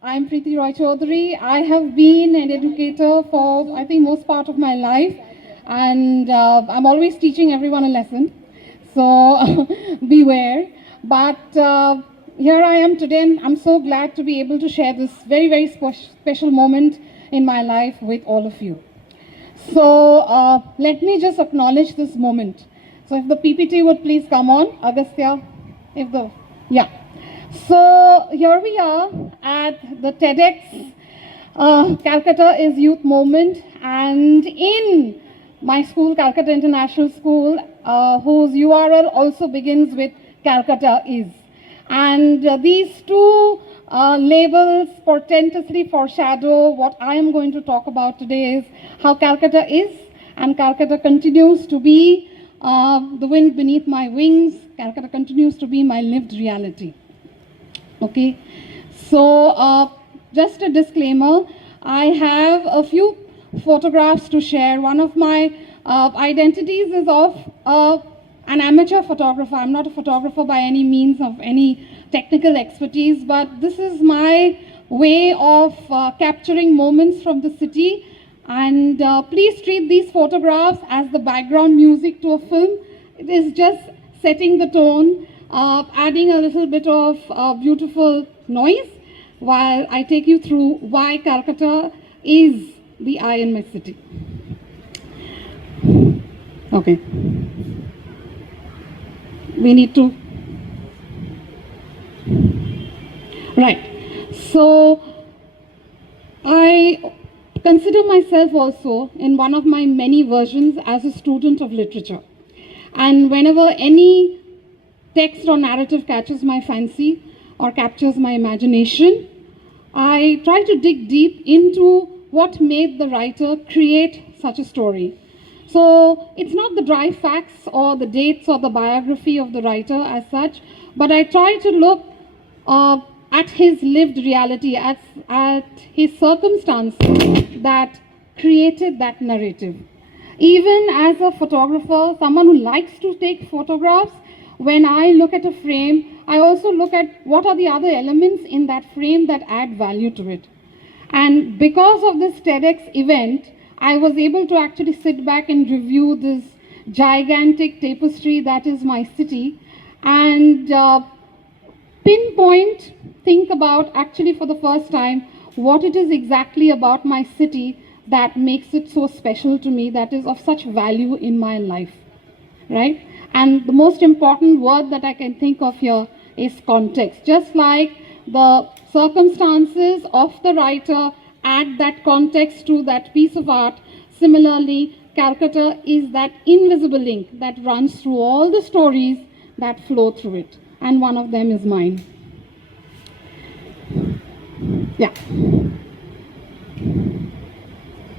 I'm Preeti Roy Chaudhary. I have been an educator for, I think, most part of my life, and I'm always teaching everyone a lesson. So beware. But here I am today, and I'm so glad to be able to share this very, very special moment in my life with all of you. So let me just acknowledge this moment. So if the PPT would please come on, Agastya, if the, yeah. So here we are at the TEDx Calcutta is Youth Movement, and in my school, Calcutta International School, whose URL also begins with Calcutta is. And these two labels portentously foreshadow what I am going to talk about today is how Calcutta is and Calcutta continues to be the wind beneath my wings. Calcutta continues to be my lived reality. Okay, so just a disclaimer, I have a few photographs to share. One of my identities is of an amateur photographer. I'm not a photographer by any means of any technical expertise, but this is my way of capturing moments from the city. And please treat these photographs as the background music to a film. It is just setting the tone, adding a little bit of beautiful noise while I take you through why Calcutta is the eye in my city. Okay. We need to. Right. So I consider myself also in one of my many versions as a student of literature. And whenever any text or narrative catches my fancy or captures my imagination, I try to dig deep into what made the writer create such a story. So it's not the dry facts or the dates or the biography of the writer as such, but I try to look at his lived reality, at his circumstances that created that narrative. Even as a photographer, someone who likes to take photographs, when I look at a frame, I also look at what are the other elements in that frame that add value to it. And because of this TEDx event, I was able to actually sit back and review this gigantic tapestry that is my city and pinpoint, think about actually for the first time what it is exactly about my city that makes it so special to me, that is of such value in my life, right? And the most important word that I can think of here is context. Just like the circumstances of the writer add that context to that piece of art, similarly, Calcutta is that invisible link that runs through all the stories that flow through it. And one of them is mine. Yeah.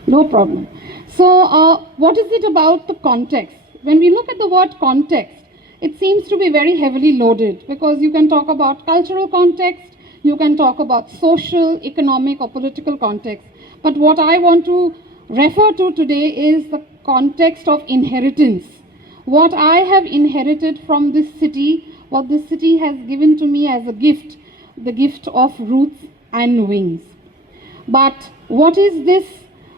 No problem. So what is it about the context? When we look at the word context, it seems to be very heavily loaded because you can talk about cultural context, you can talk about social, economic or political context. But what I want to refer to today is the context of inheritance. What I have inherited from this city, what this city has given to me as a gift, the gift of roots and wings. But what is this,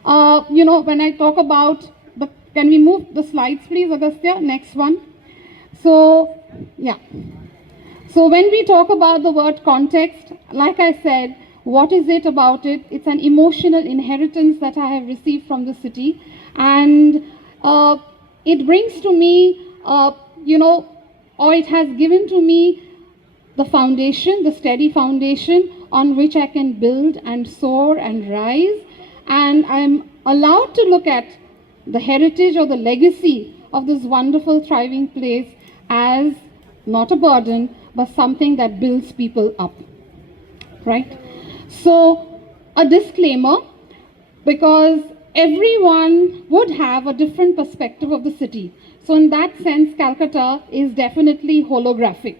when I talk about the, can we move the slides please, Agastya, next one. So, yeah. So when we talk about the word context, like I said, what is it about it? It's an emotional inheritance that I have received from the city. And it brings to me, or it has given to me the foundation, the steady foundation on which I can build and soar and rise. And I'm allowed to look at the heritage or the legacy of this wonderful, thriving place as not a burden, but something that builds people up, right? So, a disclaimer, because everyone would have a different perspective of the city. So in that sense, Calcutta is definitely holographic,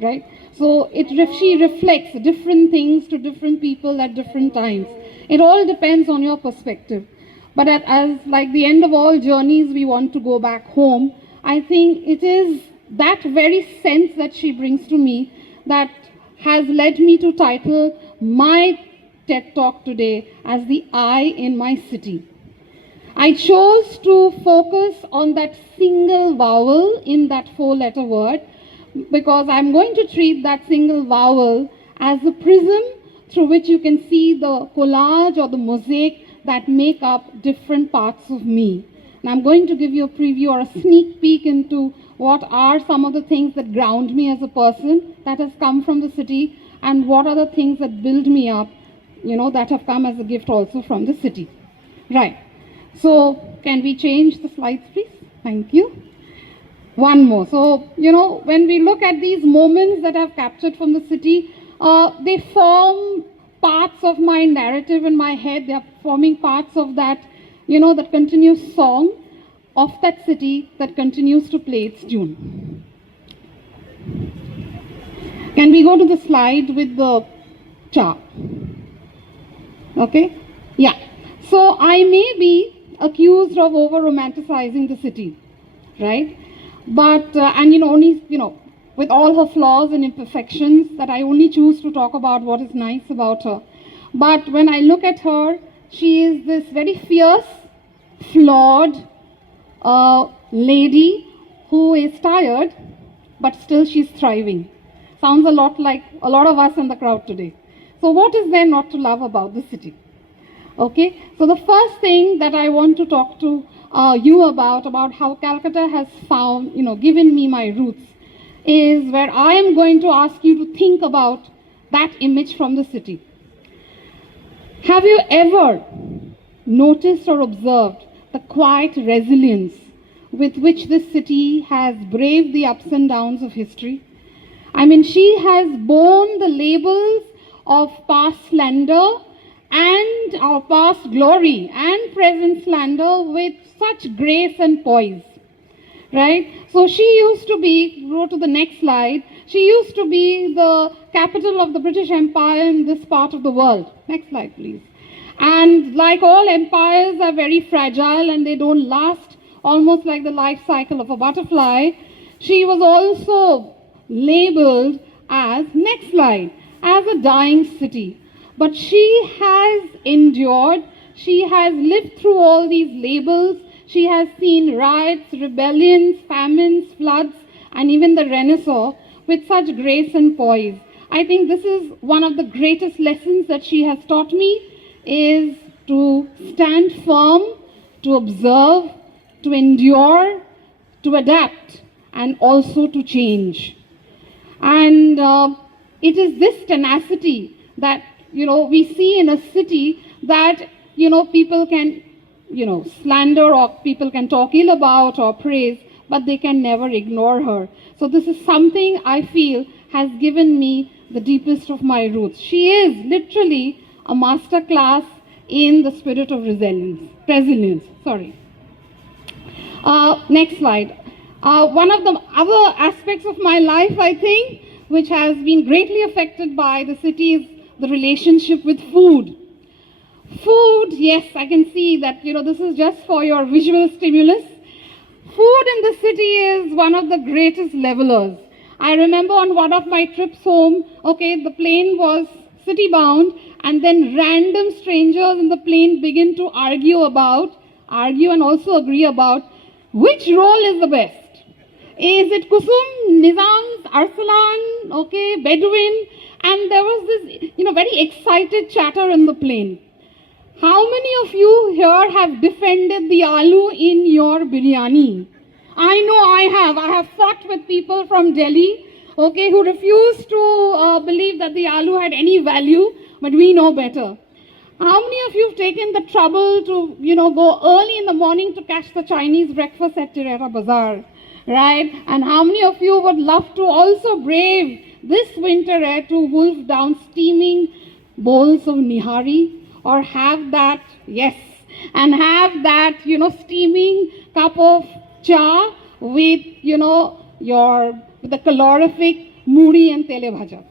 right? So she reflects different things to different people at different times. It all depends on your perspective. But as like the end of all journeys, we want to go back home. I think it is that very sense that she brings to me that has led me to title my TED Talk today as the I in my city. I chose to focus on that single vowel in that four-letter word because I'm going to treat that single vowel as the prism through which you can see the collage or the mosaic that make up different parts of me. And I'm going to give you a preview or a sneak peek into what are some of the things that ground me as a person that has come from the city, and what are the things that build me up, that have come as a gift also from the city. Right. So, can we change the slides, please? Thank you. One more. So, when we look at these moments that I've captured from the city, they form parts of my narrative in my head. They are forming parts of that, that continuous song of that city that continues to play its tune. Can we go to the slide with the chart? Okay? Yeah. So, I may be accused of over-romanticizing the city, right? But, only, with all her flaws and imperfections, that I only choose to talk about what is nice about her. But when I look at her, she is this very fierce, flawed lady who is tired, but still she's thriving. Sounds a lot like a lot of us in the crowd today. So what is there not to love about the city? Okay, so the first thing that I want to talk to you about how Calcutta has found, given me my roots, is where I am going to ask you to think about that image from the city. Have you ever noticed or observed the quiet resilience with which this city has braved the ups and downs of history? I mean, she has borne the labels of past splendor and our past glory and present slander with such grace and poise, right? So she used to be, go to the next slide, she used to be the capital of the British Empire in this part of the world. Next slide, please. And like all empires are very fragile and they don't last, almost like the life cycle of a butterfly, she was also labeled as, next slide, as a dying city. But she has endured, she has lived through all these labels, she has seen riots, rebellions, famines, floods, and even the Renaissance with such grace and poise. I think this is one of the greatest lessons that she has taught me, is to stand firm, to observe, to endure, to adapt, and also to change. And it is this tenacity that we see in a city that, people can, slander, or people can talk ill about or praise, but they can never ignore her. So this is something I feel has given me the deepest of my roots. She is literally a master class in the spirit of resilience. Next slide. One of the other aspects of my life, I think, which has been greatly affected by the city is the relationship with food. Food, yes, I can see that, this is just for your visual stimulus. Food in the city is one of the greatest levelers. I remember on one of my trips home, the plane was city bound, and then random strangers in the plane begin to argue and also agree about which role is the best. Is it Kusum, Nizam's, Arsalan, Bedouin? And there was this, very excited chatter in the plane. How many of you here have defended the aloo in your biryani? I know I have. I have fought with people from Delhi, who refused to believe that the aloo had any value, but we know better. How many of you have taken the trouble to, go early in the morning to catch the Chinese breakfast at Tirera Bazaar, right? And how many of you would love to also brave this winter air to wolf down steaming bowls of nihari, or have that, yes, and have that, steaming cup of cha with, with the calorific muri and tele bhaja,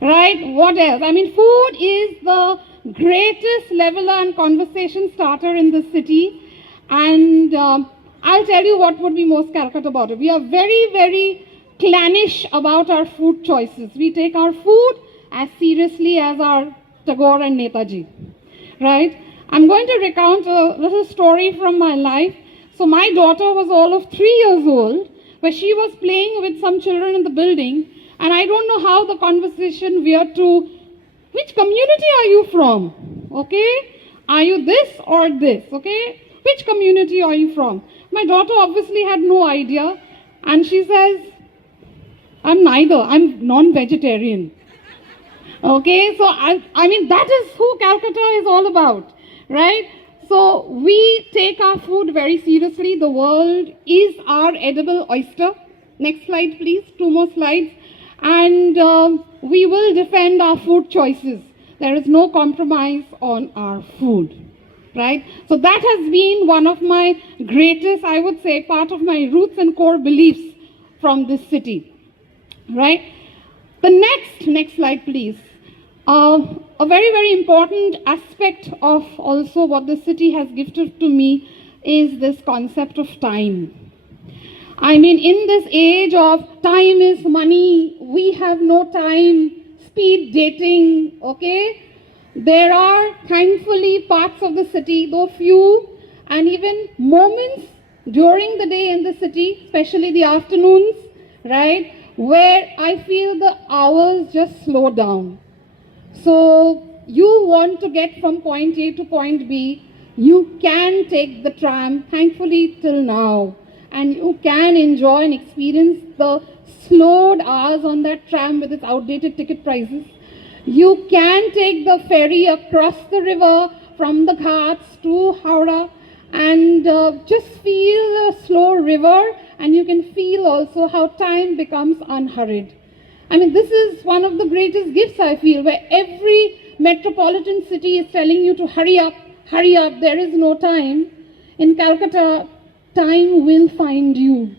right? What else? I mean, food is the greatest leveler and conversation starter in the city, and I'll tell you what would be most Calcutta about it. We are very, very clannish about our food choices. We take our food as seriously as our Tagore and Netaji, right? I'm going to recount a little story from my life. So my daughter was all of 3 years old, where she was playing with some children in the building, and I don't know how the conversation veered to, which community are you from? Okay? Are you this or this? Okay? Which community are you from? My daughter obviously had no idea, and she says, I'm neither, I'm non-vegetarian. Okay, so I mean, that is who Calcutta is all about, right? So we take our food very seriously. The world is our edible oyster. Next slide, please. 2 more slides. And we will defend our food choices. There is no compromise on our food, right? So that has been one of my greatest, I would say, part of my roots and core beliefs from this city, right? The next slide, please. A very, very important aspect of also what the city has gifted to me is this concept of time. I mean, in this age of time is money, we have no time, speed dating, okay? There are thankfully parts of the city, though few, and even moments during the day in the city, especially the afternoons, right, where I feel the hours just slow down. So you want to get from point A to point B, you can take the tram, thankfully till now, and you can enjoy and experience the slowed hours on that tram with its outdated ticket prices. You can take the ferry across the river from the Ghats to Howrah and just feel the slow river, and you can feel also how time becomes unhurried. I mean, this is one of the greatest gifts I feel, where every metropolitan city is telling you to hurry up, there is no time. In Calcutta, time will find you.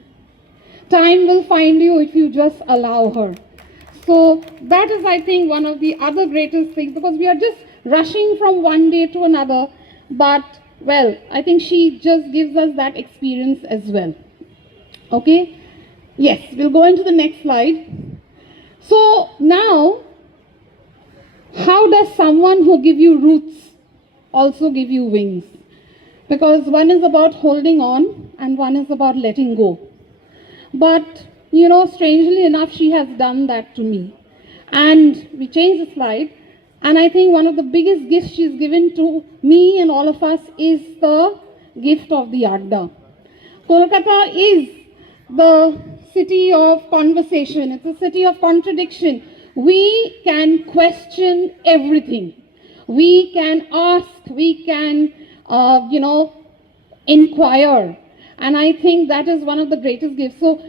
Time will find you if you just allow her. So that is, I think, one of the other greatest things, because we are just rushing from one day to another. But, well, I think she just gives us that experience as well. Okay? Yes, we'll go into the next slide. So now, how does someone who gives you roots also give you wings? Because one is about holding on and one is about letting go. But, you know, strangely enough, she has done that to me. And we change the slide. And I think one of the biggest gifts she's given to me and all of us is the gift of the Adda. Kolkata is the city of conversation. It's a city of contradiction. We can question everything. We can ask, we can, inquire. And I think that is one of the greatest gifts. So,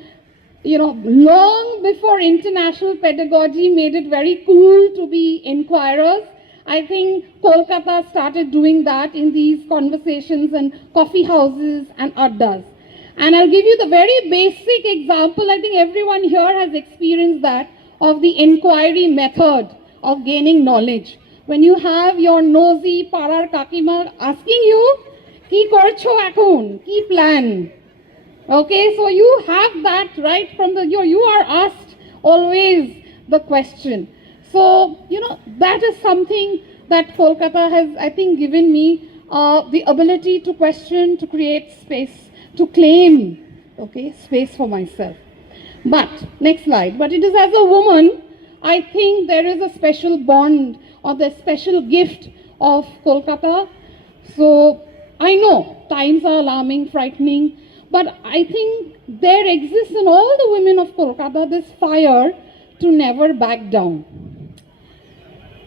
you know, long before international pedagogy made it very cool to be inquirers, I think Kolkata started doing that in these conversations and coffee houses and addas. And I'll give you the very basic example. I think everyone here has experienced that, of the inquiry method of gaining knowledge. When you have your nosy parar kakima asking you, ki korcho ekhon, ki plan. Okay, so you have that right from the, you are asked always the question. So, you know, that is something that Kolkata has, I think, given me the ability to question, to create space, to claim, okay, space for myself. But, next slide, but it is as a woman, I think there is a special bond or the special gift of Kolkata. So, I know times are alarming, frightening, but I think there exists in all the women of Kolkata this fire to never back down.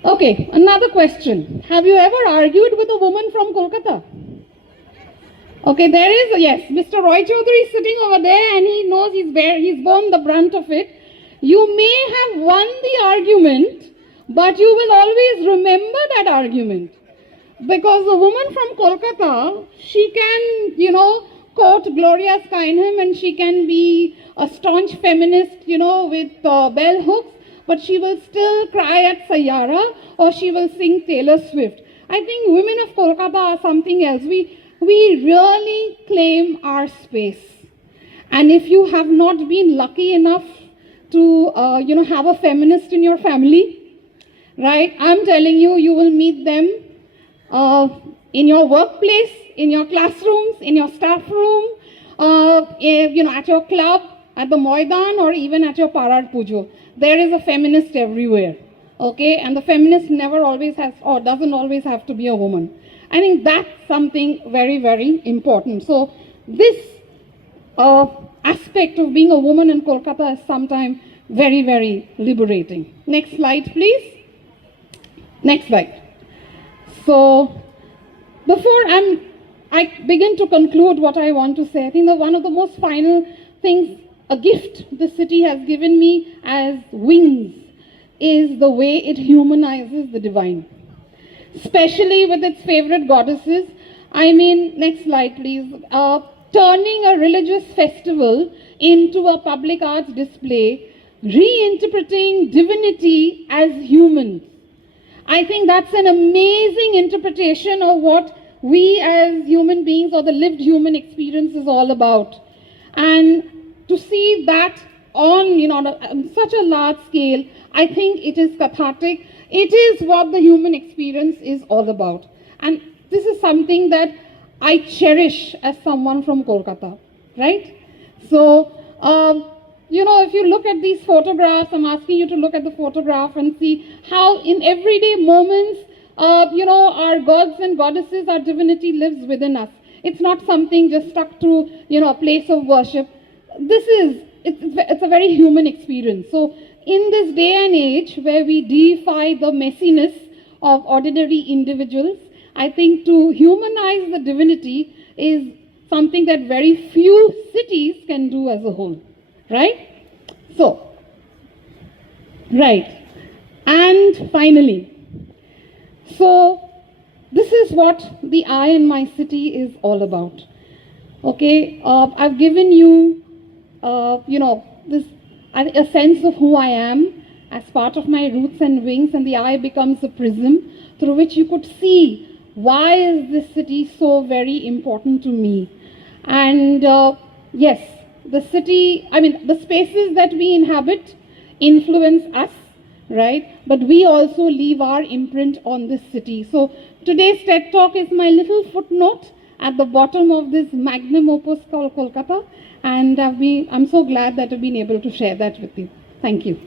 Okay, another question. Have you ever argued with a woman from Kolkata? Okay, there is, yes, Mr. Roy Chaudhary is sitting over there and he knows he's borne the brunt of it. You may have won the argument, but you will always remember that argument. Because a woman from Kolkata, she can, you know, quote Gloria Steinem, and she can be a staunch feminist, you know, with bell hooks, but she will still cry at Sayara or she will sing Taylor Swift. I think women of Kolkata are something else. We really claim our space. And if you have not been lucky enough to, have a feminist in your family, right? I'm telling you, you will meet them in your workplace, in your classrooms, in your staff room, at your club, at the Moidan, or even at your Parar Pujo. There is a feminist everywhere, okay? And the feminist never always has, or doesn't always have to be a woman. I think that's something very, very important. So this aspect of being a woman in Kolkata is sometimes very, very liberating. Next slide, please. Next slide. So before I begin to conclude what I want to say, I think that one of the most final things, a gift the city has given me as wings, is the way it humanizes the divine, especially with its favorite goddesses. I mean, next slide please. Turning a religious festival into a public arts display, reinterpreting divinity as humans. I think that's an amazing interpretation of what we as human beings, or the lived human experience, is all about. And to see that on such a large scale, I think it is cathartic. It is what the human experience is all about. And this is something that I cherish as someone from Kolkata, right? So, if you look at these photographs, I'm asking you to look at the photograph and see how in everyday moments, our gods and goddesses, our divinity lives within us. It's not something just stuck to, a place of worship. It's a very human experience. So in this day and age where we deify the messiness of ordinary individuals, I think to humanize the divinity is something that very few cities can do as a whole, right? So, right. And finally, so this is what the I in my city is all about. Okay, I've given you, a sense of who I am as part of my roots and wings, and the I becomes a prism through which you could see why is this city so very important to me. And yes, the city, the spaces that we inhabit influence us, right? But we also leave our imprint on this city. So today's TED Talk is my little footnote at the bottom of this magnum opus called Kolkata. And I'm so glad that I've been able to share that with you. Thank you.